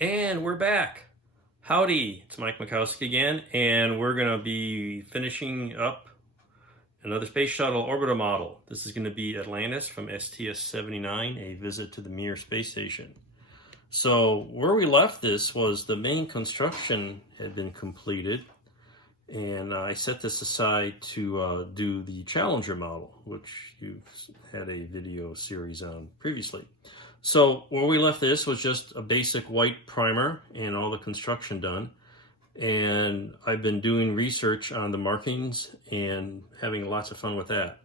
And we're back. Howdy, it's Mike Mikowski again, and we're going to be finishing up another Space Shuttle orbital model. This is going to be Atlantis from STS-79, a visit to the Mir space station. So where we left this was the main construction had been completed, and I set this aside to do the Challenger model, which you've had a video series on previously. So where we left this was just a basic white primer and all the construction done. And I've been doing research on the markings and having lots of fun with that,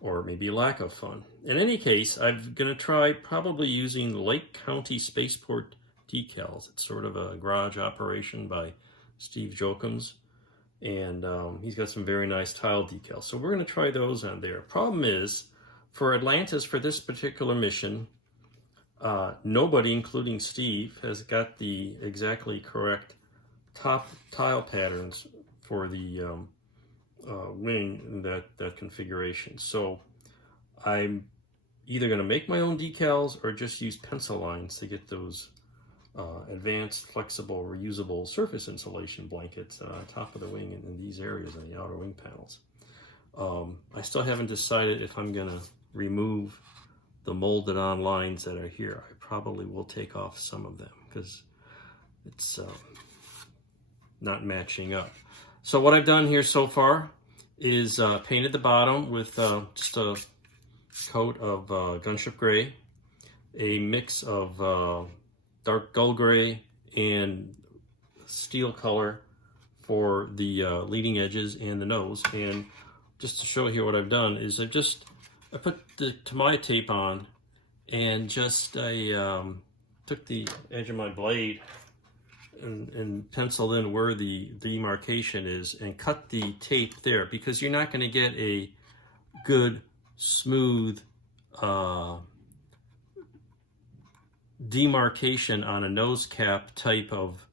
or maybe lack of fun. In any case, I'm going to try probably using Lake County Spaceport decals. It's sort of a garage operation by Steve Jokums, and he's got some very nice tile decals. So we're going to try those on there. Problem is, for Atlantis, for this particular mission, nobody, including Steve, has got the exactly correct top tile patterns for the wing in that configuration. So I'm either going to make my own decals or just use pencil lines to get those advanced, flexible, reusable surface insulation blankets on top of the wing in these areas in the outer wing panels. I still haven't decided if I'm going to remove the molded on lines that are here. I probably will take off some of them because it's not matching up. So what I've done here so far is painted the bottom with just a coat of gunship gray, a mix of dark gull gray and steel color for the leading edges and the nose. And just to show here what I've done is I put the Tamiya tape on and just took the edge of my blade and penciled in where the demarcation is and cut the tape there, because you're not going to get a good smooth demarcation on a nose cap type of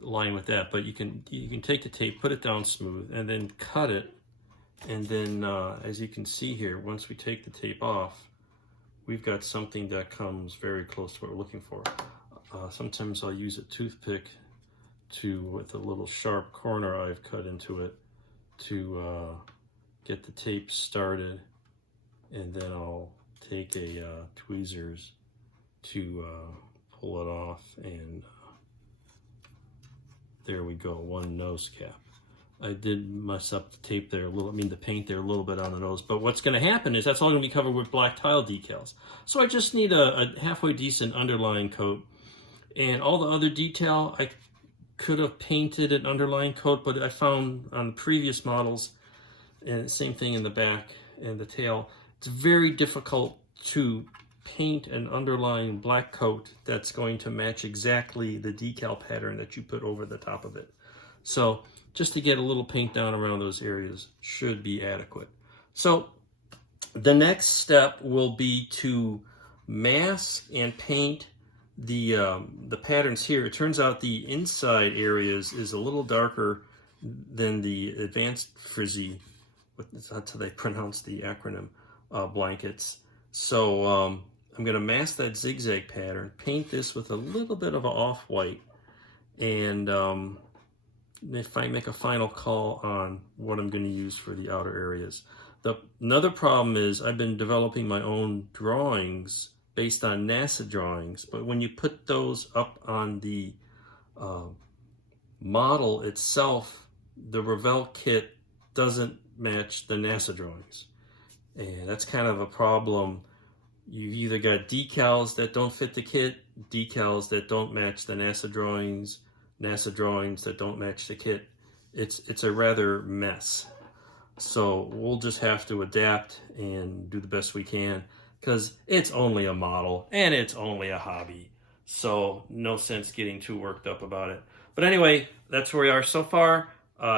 line with that. But you can take the tape, put it down smooth, and then cut it. And then, as you can see here, once we take the tape off, we've got something that comes very close to what we're looking for. Sometimes I'll use a toothpick with a little sharp corner I've cut into it to get the tape started. And then I'll take a tweezers to pull it off. And there we go, one nose cap. I did mess up the tape there a little, the paint there a little bit on the nose. But what's going to happen is that's all going to be covered with black tile decals. So I just need a halfway decent underlying coat. And all the other detail, I could have painted an underlying coat, but I found on previous models, and same thing in the back and the tail, it's very difficult to paint an underlying black coat that's going to match exactly the decal pattern that you put over the top of it. So just to get a little paint down around those areas should be adequate. So the next step will be to mask and paint the patterns here. It turns out the inside areas is a little darker than the advanced frizzy, that's how they pronounce the acronym, blankets. So I'm going to mask that zigzag pattern, paint this with a little bit of an off-white, and if I make a final call on what I'm going to use for the outer areas. Another problem is I've been developing my own drawings based on NASA drawings, but when you put those up on the model itself, the Revell kit doesn't match the NASA drawings. And that's kind of a problem. You've either got decals that don't fit the kit, decals that don't match the NASA drawings that don't match the kit. It's a rather mess. So we'll just have to adapt and do the best we can, because it's only a model and it's only a hobby. So no sense getting too worked up about it. But anyway, that's where we are so far.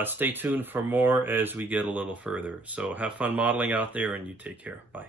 Stay tuned for more as we get a little further. So have fun modeling out there, and you take care. Bye.